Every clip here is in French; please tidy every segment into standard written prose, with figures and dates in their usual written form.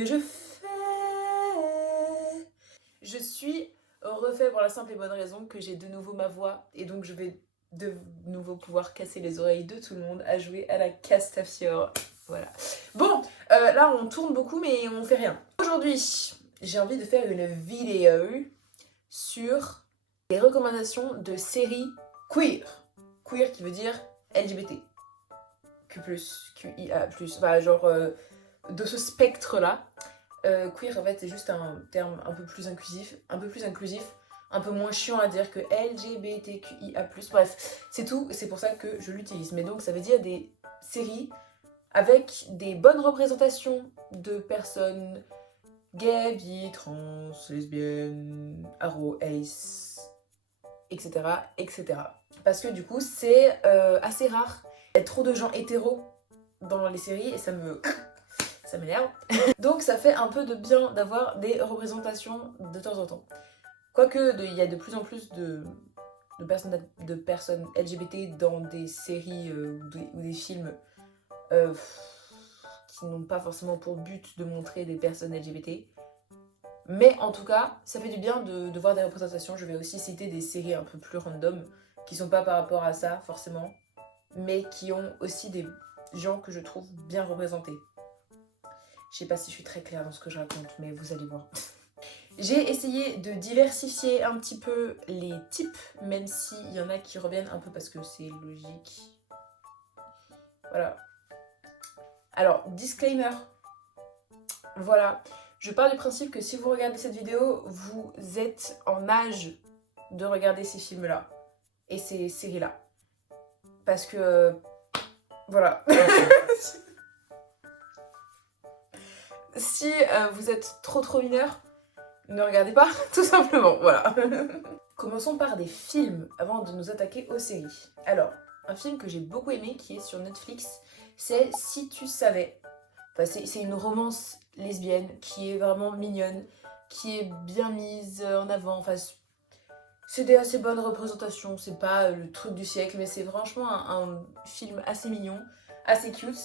que je fais. Je suis refait pour la simple et bonne raison que j'ai de nouveau ma voix et donc je vais de nouveau pouvoir casser les oreilles de tout le monde à jouer à la Castafiore. Voilà. Bon, là on tourne beaucoup mais on fait rien. Aujourd'hui, j'ai envie de faire une vidéo sur les recommandations de séries queer. Queer qui veut dire LGBT. Q+, QIA+, bah genre de ce spectre-là. Queer en fait c'est juste un terme un peu plus inclusif, un peu moins chiant à dire que LGBTQIA+. Bref, c'est tout, c'est pour ça que je l'utilise. Mais donc ça veut dire des séries avec des bonnes représentations de personnes gays, bi, trans, lesbiennes, aro, ace, etc. etc. Parce que du coup c'est assez rare. Il y a trop de gens hétéros dans les séries et ça m'énerve. Donc ça fait un peu de bien d'avoir des représentations de temps en temps. Quoique il y a de plus en plus de personnes LGBT dans des séries ou des films qui n'ont pas forcément pour but de montrer des personnes LGBT. Mais en tout cas, ça fait du bien de voir des représentations. Je vais aussi citer des séries un peu plus random, qui sont pas par rapport à ça forcément, mais qui ont aussi des gens que je trouve bien représentés. Je sais pas si je suis très claire dans ce que je raconte, mais vous allez voir. J'ai essayé de diversifier un petit peu les types, même s'il y en a qui reviennent un peu parce que c'est logique. Voilà. Alors, disclaimer. Voilà. Je pars du principe que si vous regardez cette vidéo, vous êtes en âge de regarder ces films-là et ces séries-là. Parce que... voilà. Si vous êtes trop mineur, ne regardez pas, tout simplement, voilà. Commençons par des films avant de nous attaquer aux séries. Alors, un film que j'ai beaucoup aimé qui est sur Netflix, c'est Si tu savais. Enfin, c'est une romance lesbienne qui est vraiment mignonne, qui est bien mise en avant. Enfin, c'est des assez bonnes représentations, c'est pas le truc du siècle, mais c'est franchement un film assez mignon, assez cute.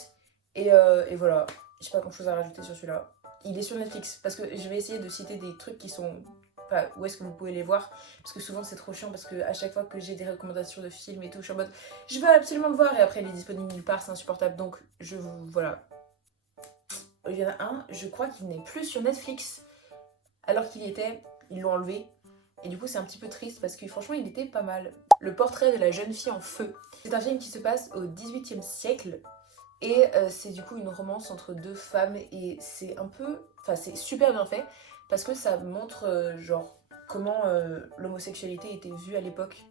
Et voilà, j'ai pas grand chose à rajouter sur celui-là. Il est sur Netflix, parce que je vais essayer de citer des trucs qui sont... Enfin, où est-ce que vous pouvez les voir, parce que souvent c'est trop chiant, parce que à chaque fois que j'ai des recommandations de films et tout, je suis en mode je veux absolument le voir, et après il est disponible nulle part, c'est insupportable, donc je vous... voilà. Il y en a un, je crois qu'il n'est plus sur Netflix, alors qu'il y était, ils l'ont enlevé. Et du coup c'est un petit peu triste parce que franchement il était pas mal. Le portrait de la jeune fille en feu. C'est un film qui se passe au XVIIIe siècle. Et c'est du coup une romance entre deux femmes. Et c'est un peu... Enfin c'est super bien fait. Parce que ça montre genre comment l'homosexualité était vue à l'époque.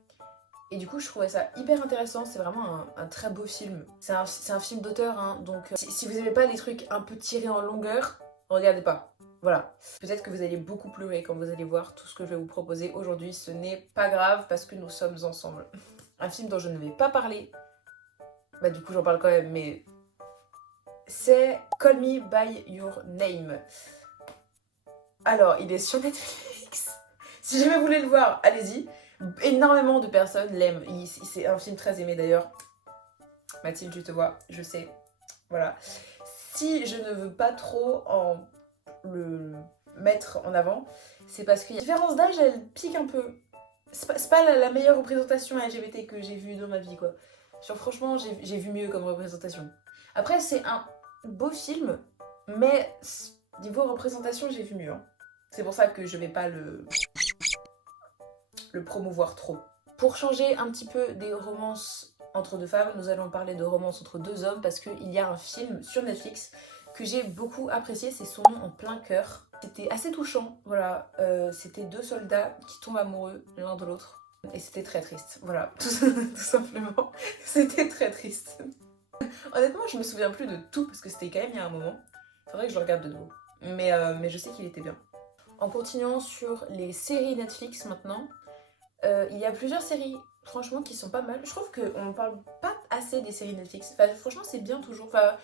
Et du coup je trouvais ça hyper intéressant. C'est vraiment un très beau film. C'est un film d'auteur hein. Donc si vous aimez pas des trucs un peu tirés en longueur, regardez pas. Voilà, peut-être que vous allez beaucoup pleurer quand vous allez voir tout ce que je vais vous proposer aujourd'hui. Ce n'est pas grave parce que nous sommes ensemble. Un film dont je ne vais pas parler, bah du coup j'en parle quand même, mais c'est Call Me By Your Name. Alors, il est sur Netflix. Si jamais vous voulez le voir, allez-y. Énormément de personnes l'aiment. C'est un film très aimé d'ailleurs. Mathilde, je te vois, je sais. Voilà. Si je ne veux pas trop le mettre en avant, c'est parce que la différence d'âge elle pique un peu. C'est pas la meilleure représentation LGBT que j'ai vue dans ma vie quoi. Genre franchement j'ai vu mieux comme représentation. Après c'est un beau film, mais niveau représentation j'ai vu mieux. Hein. C'est pour ça que je vais pas le promouvoir trop. Pour changer un petit peu des romances entre deux femmes, nous allons parler de romances entre deux hommes parce qu'il y a un film sur Netflix que j'ai beaucoup apprécié, c'est Son nom en plein cœur. C'était assez touchant, voilà, c'était deux soldats qui tombent amoureux l'un de l'autre. Et c'était très triste, voilà, tout simplement, c'était très triste. Honnêtement, je me souviens plus de tout parce que c'était quand même il y a un moment. Faudrait que je le regarde de nouveau. Mais je sais qu'il était bien. En continuant sur les séries Netflix maintenant, il y a plusieurs séries, franchement, qui sont pas mal. Je trouve qu'on ne parle pas assez des séries Netflix. Enfin, franchement, c'est bien toujours. Enfin,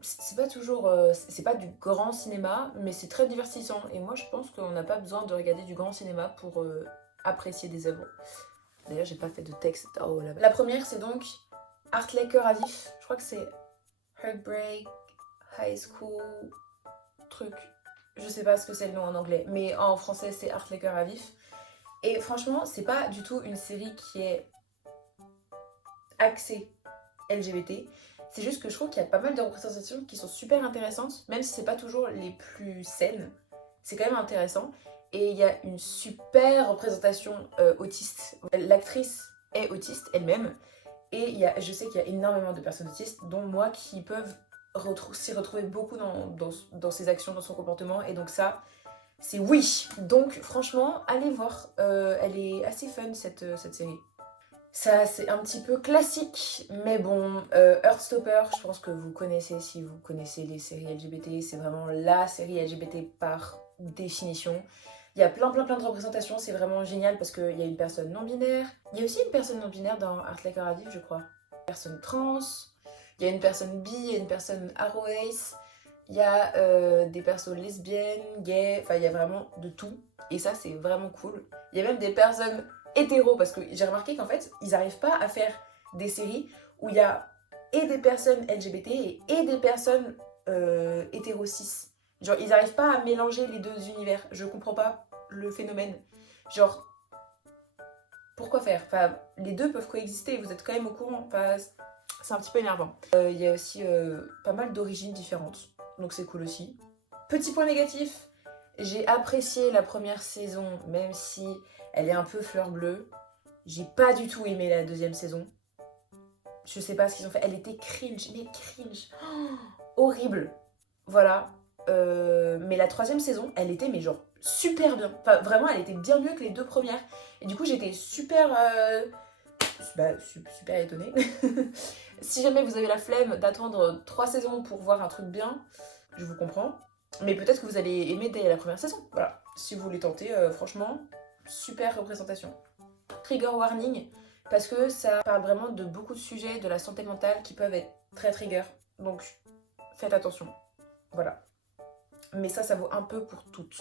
c'est pas toujours... c'est pas du grand cinéma, mais c'est très divertissant. Et moi, je pense qu'on n'a pas besoin de regarder du grand cinéma pour apprécier des œuvres. D'ailleurs, j'ai pas fait de texte. Oh, là. La première, c'est donc Hartley Cœur à vif. Je crois que c'est Heartbreak High School truc. Je sais pas ce que c'est le nom en anglais, mais en français c'est Heart les cœurs à vif. Et franchement, c'est pas du tout une série qui est axée LGBT. C'est juste que je trouve qu'il y a pas mal de représentations qui sont super intéressantes, même si c'est pas toujours les plus saines. C'est quand même intéressant. Et il y a une super représentation autiste. L'actrice est autiste elle-même. Et je sais qu'il y a énormément de personnes autistes, dont moi, qui peuvent s'y retrouver beaucoup dans ses actions, dans son comportement. Et donc ça, c'est oui. Donc franchement, allez voir. Elle est assez fun cette série. Ça, c'est un petit peu classique, mais bon, Heartstopper, je pense que vous connaissez si vous connaissez les séries LGBT, c'est vraiment la série LGBT par définition. Il y a plein de représentations, c'est vraiment génial parce qu'il y a une personne non-binaire. Il y a aussi une personne non-binaire dans Heart Like a Div, je crois. Une personne trans, il y a une personne bi, il y a une personne aro-ace, il y a des personnes lesbiennes, gays, enfin il y a vraiment de tout. Et ça, c'est vraiment cool. Il y a même des personnes hétéro, parce que j'ai remarqué qu'en fait, ils n'arrivent pas à faire des séries où il y a et des personnes LGBT et des personnes hétéro-cis. Genre, ils n'arrivent pas à mélanger les deux univers. Je comprends pas le phénomène. Genre, pourquoi faire? Enfin, les deux peuvent coexister, vous êtes quand même au courant. Enfin, c'est un petit peu énervant. Il y a aussi pas mal d'origines différentes, donc c'est cool aussi. Petit point négatif, j'ai apprécié la première saison, même si elle est un peu fleur bleue. J'ai pas du tout aimé la deuxième saison. Je sais pas ce qu'ils ont fait. Elle était cringe, mais cringe. Oh, horrible. Voilà. Mais la troisième saison, elle était mais genre super bien. Enfin, vraiment, elle était bien mieux que les deux premières. Et du coup, j'étais super étonnée. Si jamais vous avez la flemme d'attendre 3 saisons pour voir un truc bien, je vous comprends. Mais peut-être que vous allez aimer dès la première saison. Voilà. Si vous voulez tenter, franchement, super représentation. Trigger warning, parce que ça parle vraiment de beaucoup de sujets de la santé mentale qui peuvent être très trigger. Donc, faites attention. Voilà. Mais ça vaut un peu pour toutes.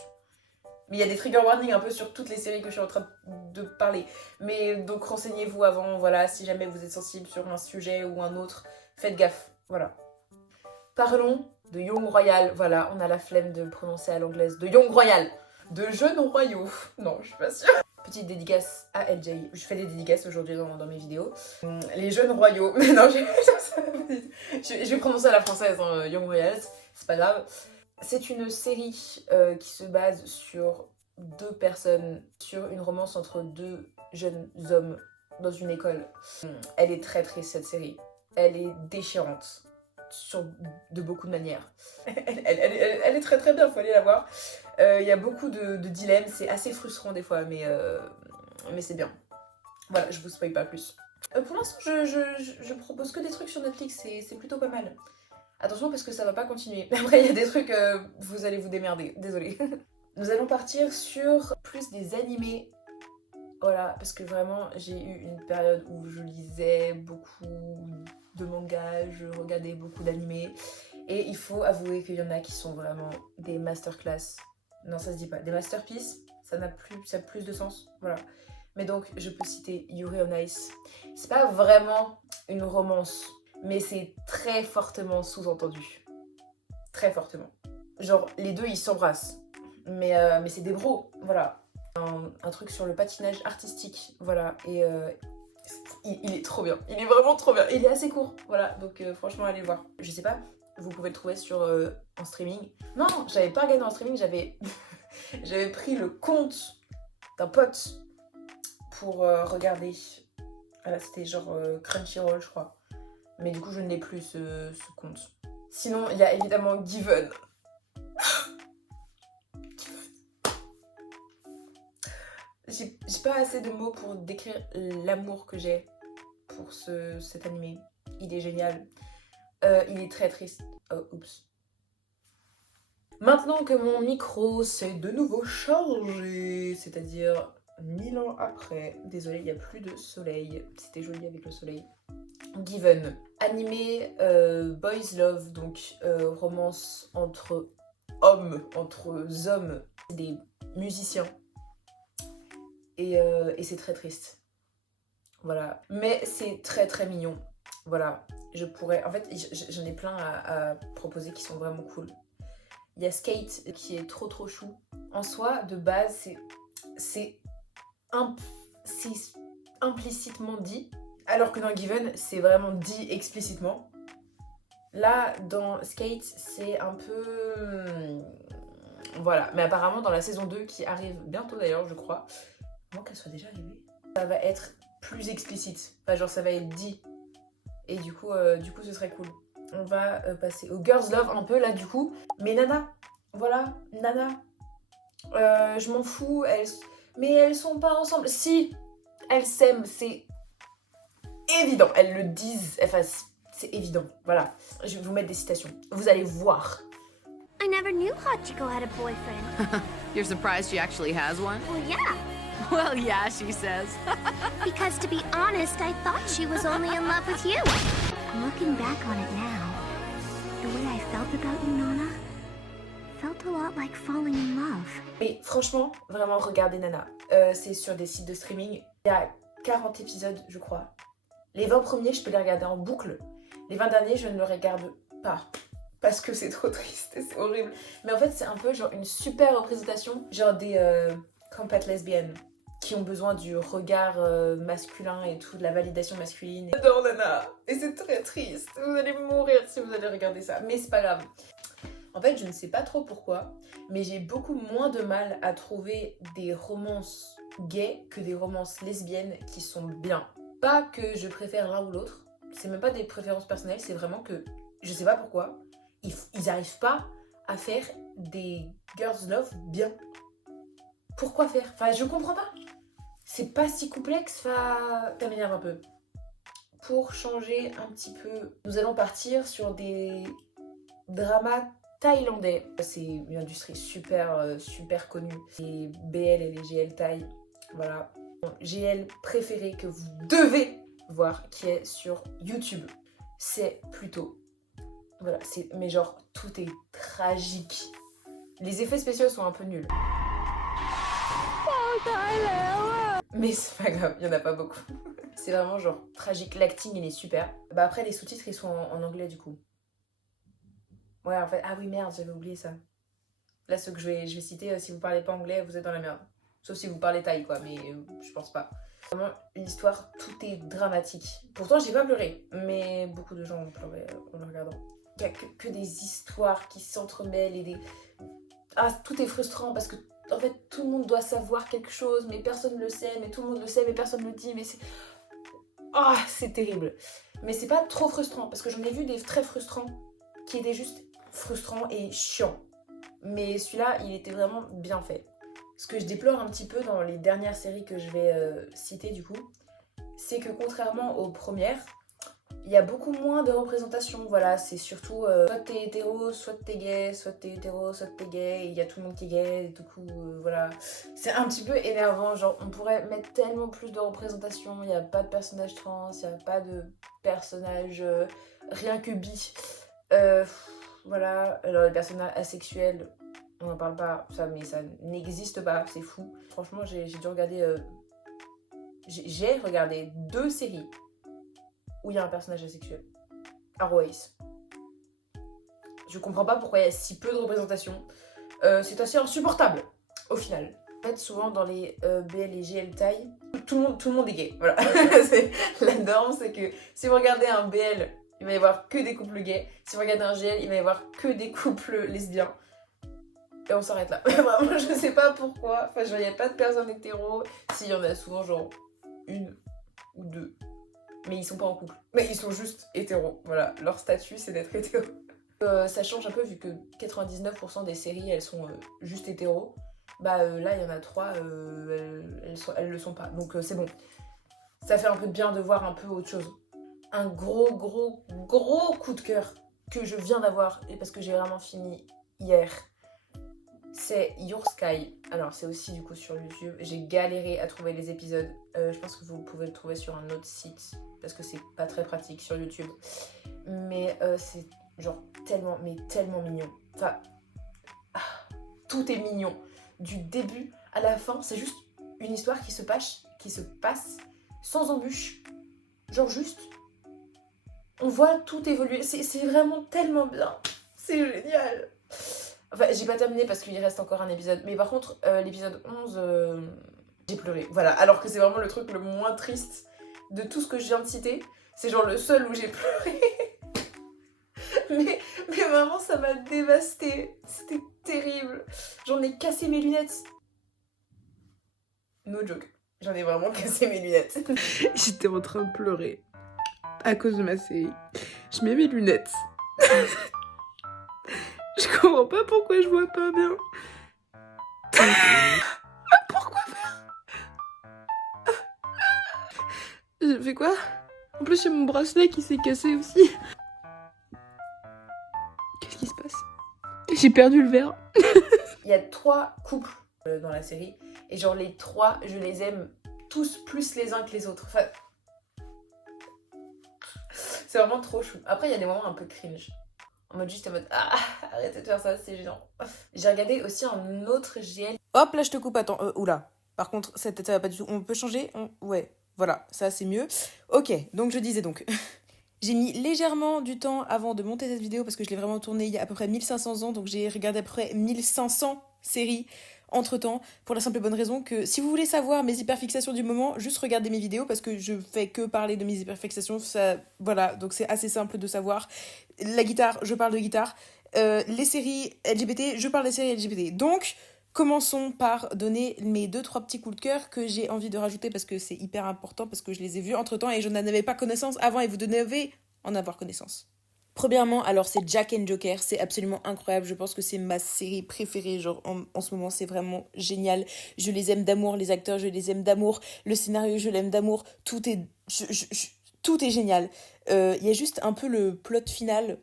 Mais il y a des trigger warnings un peu sur toutes les séries que je suis en train de parler. Mais donc renseignez-vous avant, voilà, si jamais vous êtes sensible sur un sujet ou un autre, faites gaffe, voilà. Parlons de Young Royal, voilà, on a la flemme de le prononcer à l'anglaise, de Young Royal, de Jeunes Royaux. Non, je suis pas sûre. Petite dédicace à LJ, je fais des dédicaces aujourd'hui dans mes vidéos. Les Jeunes Royaux, mais non, je vais prononcer à la française, hein, Young Royals, c'est pas grave. C'est une série qui se base sur deux personnes, sur une romance entre deux jeunes hommes dans une école. Elle est très triste cette série. Elle est déchirante de beaucoup de manières. Elle est très très bien, faut aller la voir. Il y a beaucoup de dilemmes, c'est assez frustrant des fois, mais c'est bien. Voilà, je vous spoil pas plus. Pour l'instant, je propose que des trucs sur Netflix, c'est plutôt pas mal. Attention parce que ça va pas continuer. Après il y a des trucs, vous allez vous démerder, désolée. Nous allons partir sur plus des animés. Voilà, parce que vraiment j'ai eu une période où je lisais beaucoup de mangas, je regardais beaucoup d'animés. Et il faut avouer qu'il y en a qui sont vraiment des masterclass. Non, ça se dit pas. Des masterpieces, ça a plus de sens. Voilà. Mais donc, je peux citer Yuri on Ice. C'est pas vraiment une romance, mais c'est très fortement sous-entendu. Très fortement. Genre, les deux, ils s'embrassent. Mais c'est des bros, voilà. Un truc sur le patinage artistique, voilà. Et il est trop bien. Il est vraiment trop bien. Il est assez court, voilà. Donc, franchement, allez le voir. Je sais pas, vous pouvez le trouver en streaming. Non, j'avais pas regardé en streaming, j'avais pris le compte d'un pote pour regarder. C'était genre Crunchyroll, je crois. Mais du coup, je ne l'ai plus, ce compte. Sinon, il y a évidemment Given. J'ai pas assez de mots pour décrire l'amour que j'ai pour cet animé. Il est génial. Il est très triste. Oh, oups. Maintenant que mon micro s'est de nouveau chargé, c'est-à-dire 1000 ans après, désolé, il n'y a plus de soleil. C'était joli avec le soleil. Given. Animé Boys Love, donc romance entre hommes, des musiciens. Et c'est très triste. Voilà. Mais c'est très très mignon. Voilà. En fait, j'en ai plein à proposer qui sont vraiment cool. Il y a Skate qui est trop chou. En soi, de base, c'est implicitement dit, alors que dans Given, c'est vraiment dit explicitement. Là, dans Skate, c'est un peu... Voilà, mais apparemment dans la saison 2, qui arrive bientôt d'ailleurs, je crois, avant qu'elle soit déjà arrivée, ça va être plus explicite. Enfin, genre, ça va être dit. Et du coup, ce serait cool. On va passer au Girls Love un peu, là, du coup. Mais Nana, voilà, Nana. Je m'en fous, mais elles sont pas ensemble. Si, elles s'aiment, c'est évident. Elles le disent, enfin, c'est évident. Voilà, je vais vous mettre des citations. Vous allez voir. I never knew Hachiko had a boyfriend. You're surprised she actually has one? Well, yeah. Well, yeah, she says. Because to be honest, I thought she was only in love with you. Looking back on it now, the way I felt about you, Nana, felt a lot like falling in love. Mais franchement, vraiment, regardez Nana. C'est sur des sites de streaming. Il y a 40 épisodes, je crois. Les 20 premiers, je peux les regarder en boucle. Les 20 derniers, je ne les regarde pas. Parce que c'est trop triste et c'est horrible. Mais en fait, c'est un peu genre une super représentation. Genre des compètes lesbiennes qui ont besoin du regard masculin et tout, de la validation masculine. J'adore Nana. Et c'est très triste. Vous allez mourir si vous allez regarder ça. Mais c'est pas grave. En fait, je ne sais pas trop pourquoi, mais j'ai beaucoup moins de mal à trouver des romances gays que des romances lesbiennes qui sont bien. Pas que je préfère l'un ou l'autre. C'est même pas des préférences personnelles, c'est vraiment que je sais pas pourquoi. Ils arrivent pas à faire des girls love bien. Pourquoi faire? Enfin, je comprends pas. C'est pas si complexe, enfin, ça m'énerve un peu. Pour changer un petit peu, nous allons partir sur des dramas thaïlandais. C'est une industrie super connue. Les BL et les GL Thaï, voilà. Mon GL préféré que vous devez voir, qui est sur YouTube. C'est plutôt... Voilà, mais genre, tout est tragique. Les effets spéciaux sont un peu nuls. Mais c'est pas grave, il y en a pas beaucoup. C'est vraiment genre tragique. L'acting, il est super. Bah après, les sous-titres, ils sont en anglais, du coup. Ouais, en fait... Ah oui, merde, j'avais oublié ça. Là, ceux que je vais citer, si vous parlez pas anglais, vous êtes dans la merde. Sauf si vous parlez thaï, quoi, mais je pense pas. Vraiment, l'histoire, tout est dramatique. Pourtant, j'ai pas pleuré, mais beaucoup de gens ont pleuré en le regardant. Il y a que des histoires qui s'entremêlent et des... Ah, tout est frustrant parce que, en fait, tout le monde doit savoir quelque chose, mais personne ne le sait, mais tout le monde le sait, mais personne ne le dit, mais c'est... Ah, c'est terrible. Mais c'est pas trop frustrant, parce que j'en ai vu des très frustrants qui étaient juste frustrants et chiants. Mais celui-là, il était vraiment bien fait. Ce que je déplore un petit peu dans les dernières séries que je vais citer du coup, c'est que contrairement aux premières, il y a beaucoup moins de représentation. Voilà, c'est surtout soit t'es hétéro, soit t'es gay, soit t'es hétéro, soit t'es gay, et il y a tout le monde qui est gay, et du coup, voilà. C'est un petit peu énervant, genre on pourrait mettre tellement plus de représentation, il n'y a pas de personnage trans, il n'y a pas de personnage rien que bi. Voilà, alors les personnages asexuels, on n'en parle pas, ça, mais ça n'existe pas, c'est fou. Franchement, j'ai dû regarder... j'ai regardé 2 séries où il y a un personnage asexuel. Arrow Ace. Je comprends pas pourquoi il y a si peu de représentation. C'est assez insupportable, au final. En fait, souvent dans les BL et GL Thaï, tout le monde est gay. Voilà. La norme, c'est que si vous regardez un BL, il va y avoir que des couples gays. Si vous regardez un GL, il va y avoir que des couples lesbiens. Et on s'arrête là. Vraiment, je sais pas pourquoi. Enfin, genre, il n'y a pas de personnes hétéros. S'il y en a souvent, genre, 1 ou 2. Mais ils sont pas en couple. Mais ils sont juste hétéros. Voilà, leur statut, c'est d'être hétéro. Ça change un peu vu que 99% des séries, elles sont juste hétéros. Bah là, il y en a 3, elles le sont pas. Donc c'est bon. Ça fait un peu de bien de voir un peu autre chose. Un gros coup de cœur que je viens d'avoir, et parce que j'ai vraiment fini hier, c'est Your Sky. Alors c'est aussi du coup sur YouTube. J'ai galéré à trouver les épisodes. Je pense que vous pouvez le trouver sur un autre site parce que c'est pas très pratique sur YouTube. Mais c'est genre tellement mignon. Enfin, tout est mignon. Du début à la fin, c'est juste une histoire qui se passe sans embûche. Genre juste, on voit tout évoluer. C'est vraiment tellement bien. C'est génial. Enfin, j'ai pas terminé parce qu'il reste encore un épisode. Mais par contre, l'épisode 11, j'ai pleuré. Voilà, alors que c'est vraiment le truc le moins triste de tout ce que je viens de citer. C'est genre le seul où j'ai pleuré. mais vraiment, ça m'a dévastée. C'était terrible. J'en ai cassé mes lunettes. No joke. J'en ai vraiment cassé mes lunettes. J'étais en train de pleurer à cause de ma série. Je mets mes lunettes. Je comprends pas pourquoi je vois pas bien. Pourquoi faire? J'ai fait quoi? En plus, j'ai mon bracelet qui s'est cassé aussi. Qu'est-ce qui se passe? J'ai perdu le verre. Il y a 3 couples dans la série. Et genre les 3, je les aime tous plus les uns que les autres. Enfin, c'est vraiment trop chou. Après, il y a des moments un peu cringe. En mode juste en mode ah, arrêtez de faire ça, c'est gênant. J'ai regardé aussi un autre GL. Hop, là je te coupe, attends. Oula. Par contre, ça va pas du tout. On peut changer Ouais, voilà, ça c'est mieux. Ok, donc je disais donc. J'ai mis légèrement du temps avant de monter cette vidéo parce que je l'ai vraiment tournée il y a à peu près 1500 ans. Donc j'ai regardé à peu près 1500 séries entre-temps, pour la simple et bonne raison que si vous voulez savoir mes hyperfixations du moment, juste regardez mes vidéos parce que je fais que parler de mes hyperfixations, ça, voilà, donc c'est assez simple de savoir. La guitare, je parle de guitare. Les séries LGBT, je parle des séries LGBT. Donc, commençons par donner mes 2-3 petits coups de cœur que j'ai envie de rajouter parce que c'est hyper important, parce que je les ai vus entre-temps et je n'en avais pas connaissance avant et vous devez en avoir connaissance. Premièrement, alors c'est Jack and Joker, c'est absolument incroyable, je pense que c'est ma série préférée, genre en ce moment c'est vraiment génial, je les aime d'amour, les acteurs je les aime d'amour, le scénario je l'aime d'amour, tout est génial. Il y a juste un peu le plot final,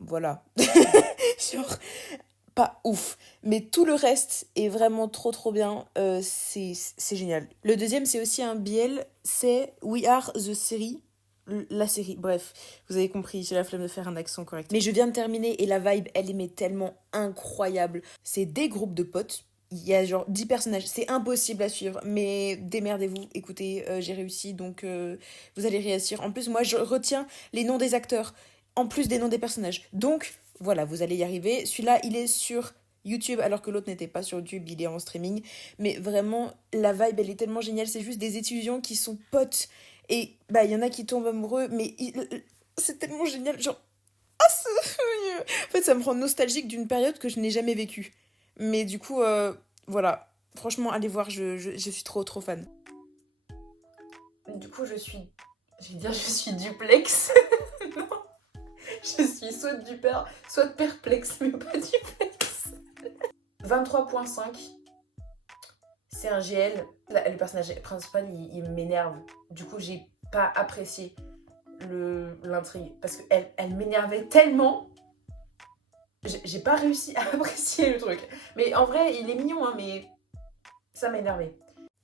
voilà, genre pas ouf, mais tout le reste est vraiment trop bien, c'est génial. Le deuxième c'est aussi un BL, c'est We Are The Series. La série, bref, vous avez compris, j'ai la flemme de faire un accent correct. Mais je viens de terminer et la vibe, elle est tellement incroyable. C'est des groupes de potes, il y a genre 10 personnages, c'est impossible à suivre, mais démerdez-vous, écoutez, j'ai réussi, donc vous allez réussir. En plus, moi, je retiens les noms des acteurs, en plus des noms des personnages. Donc, voilà, vous allez y arriver. Celui-là, il est sur YouTube, alors que l'autre n'était pas sur YouTube, il est en streaming. Mais vraiment, la vibe, elle est tellement géniale, c'est juste des étudiants qui sont potes. Et bah, il y en a qui tombent amoureux, mais c'est tellement génial. Genre, en fait, ça me rend nostalgique d'une période que je n'ai jamais vécue. Mais du coup, voilà. Franchement, allez voir, je suis trop fan. Du coup, je suis duplex. Non, je suis soit perplexe, mais pas duplex. 23.5. C'est un GL. Le personnage principal, il m'énerve. Du coup, j'ai pas apprécié l'intrigue. Parce qu'elle m'énervait tellement. J'ai pas réussi à apprécier le truc. Mais en vrai, il est mignon, hein, mais ça m'énervait.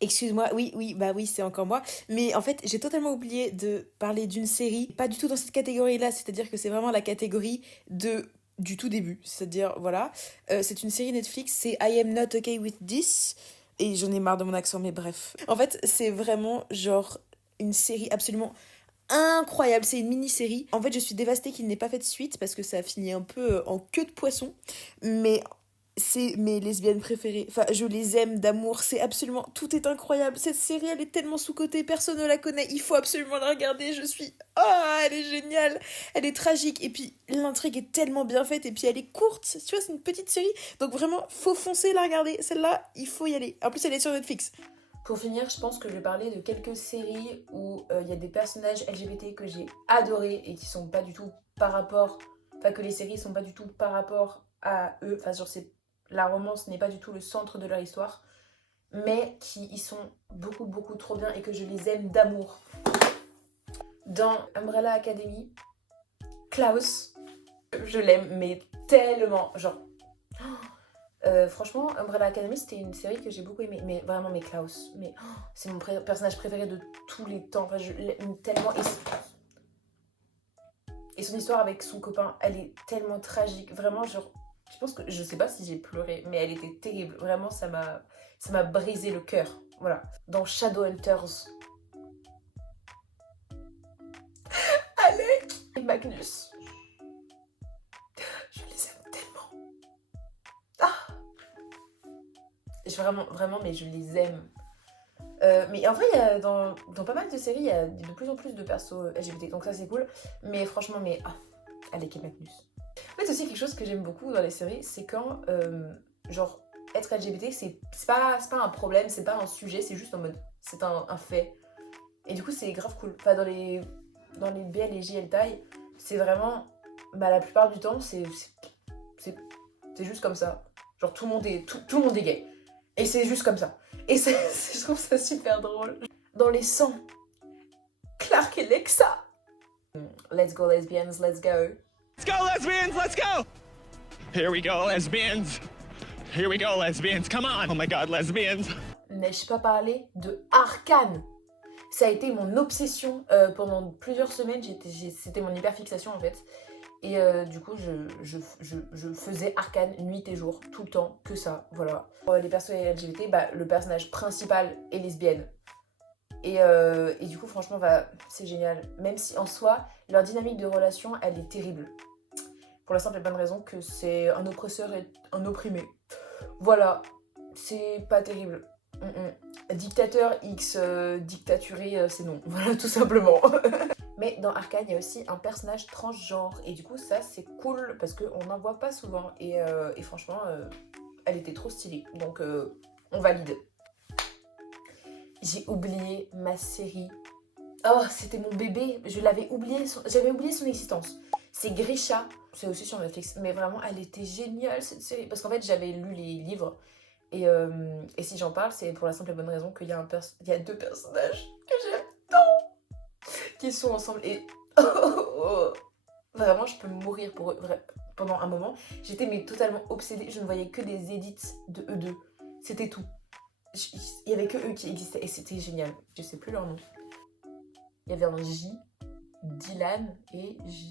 Excuse-moi, oui, c'est encore moi. Mais en fait, j'ai totalement oublié de parler d'une série. Pas du tout dans cette catégorie-là. C'est-à-dire que c'est vraiment la catégorie du tout début. C'est-à-dire, voilà. C'est une série Netflix. C'est I Am Not Okay With This. Et j'en ai marre de mon accent, mais bref. En fait, c'est vraiment genre une série absolument incroyable. C'est une mini-série. En fait, je suis dévastée qu'il n'ait pas fait de suite parce que ça a fini un peu en queue de poisson. Mais c'est mes lesbiennes préférées. Enfin, je les aime d'amour. C'est absolument... Tout est incroyable. Cette série, elle est tellement sous-cotée. Personne ne la connaît. Il faut absolument la regarder. Je suis... Oh, elle est géniale. Elle est tragique. Et puis, l'intrigue est tellement bien faite. Et puis, elle est courte. Tu vois, c'est une petite série. Donc, vraiment, faut foncer la regarder. Celle-là, il faut y aller. En plus, elle est sur Netflix. Pour finir, je pense que je vais parler de quelques séries où il y a des personnages LGBT que j'ai adorés et qui sont pas du tout par rapport... Enfin, que les séries sont pas du tout par rapport à eux. Enfin, genre, la romance n'est pas du tout le centre de leur histoire, mais qui y sont beaucoup trop bien et que je les aime d'amour. Dans Umbrella Academy, Klaus, je l'aime, mais tellement, genre... franchement, Umbrella Academy, c'était une série que j'ai beaucoup aimée, mais vraiment, mais Klaus, mais c'est mon personnage préféré de tous les temps, enfin, je l'aime tellement, et son histoire avec son copain, elle est tellement tragique, vraiment, genre... Je pense que, je sais pas si j'ai pleuré, mais elle était terrible. Vraiment, ça m'a brisé le cœur. Voilà. Dans Shadowhunters, Alec et Magnus, je les aime vraiment, mais je les aime. Mais en vrai, il y a dans pas mal de séries, il y a de plus en plus de persos LGBT, donc ça c'est cool. Mais franchement, allez, Kate Magnus. En fait, aussi quelque chose que j'aime beaucoup dans les séries, c'est quand, genre, être LGBT, c'est pas un problème, c'est pas un sujet, c'est juste en mode, c'est un fait. Et du coup, c'est grave cool. Enfin, dans les BL et JL taille, c'est vraiment, la plupart du temps, c'est juste comme ça. Genre, tout le monde est gay. Et c'est juste comme ça. Et je trouve ça super drôle. Dans les 100, Clark et Lexa. Let's go lesbians, let's go. Let's go, lesbians, let's go! Here we go, lesbians. Here we go, lesbians. Come on. Oh my god, lesbians. N'ai-je pas parlé de Arcane? Ça a été mon obsession pendant plusieurs semaines. C'était mon hyperfixation en fait. Et du coup, je faisais Arcane nuit et jour, tout le temps, que ça, voilà. Pour les personnages LGBT, le personnage principal est lesbienne. Et du coup, franchement, c'est génial. Même si en soi, leur dynamique de relation, elle est terrible. Pour la simple et bonne raison que c'est un oppresseur et un opprimé. Voilà, c'est pas terrible. Dictateur X dictaturé, c'est non. Voilà, tout simplement. Mais dans Arcane, il y a aussi un personnage transgenre. Et du coup, ça, c'est cool parce qu'on n'en voit pas souvent. Et franchement, elle était trop stylée. Donc, on valide. J'ai oublié ma série. Oh, c'était mon bébé. J'avais oublié son existence. C'est Grisha. C'est aussi sur Netflix. Mais vraiment, elle était géniale, cette série. Parce qu'en fait, j'avais lu les livres. Et si j'en parle, c'est pour la simple et bonne raison qu'il y a deux personnages que j'aime tant, qui sont ensemble. Et vraiment, je peux mourir pour eux. Pendant un moment, j'étais totalement obsédée. Je ne voyais que des edits de eux deux. C'était tout. Il y avait que eux qui existaient et c'était génial. Je sais plus leur nom. Il y avait un J, Dylan et J.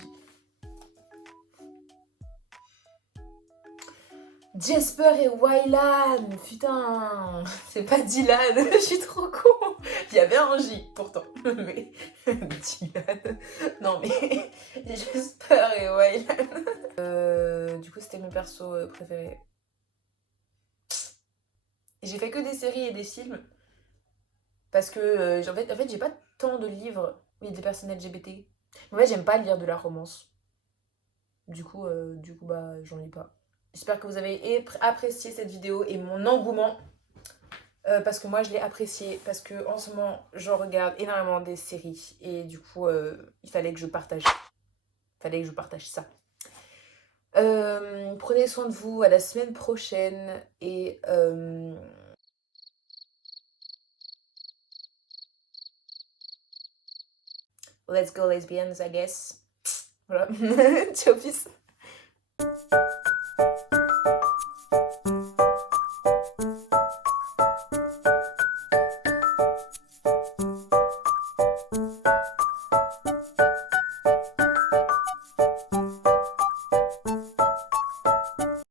Jasper et Wylan, putain, c'est pas Dylan, je suis trop con. Il y avait un J pourtant, mais Dylan, non mais Jasper et Wylan. Du coup, c'était mes persos préférés. J'ai fait que des séries et des films parce que en fait, j'ai pas tant de livres où il y a des personnes LGBT. En fait, j'aime pas lire de la romance. Du coup, j'en lis pas. J'espère que vous avez apprécié cette vidéo et mon engouement parce que moi je l'ai apprécié parce que en ce moment je regarde énormément des séries et du coup il fallait que je partage ça. Prenez soin de vous, à la semaine prochaine et let's go lesbians I guess. Voilà. Ciao fils.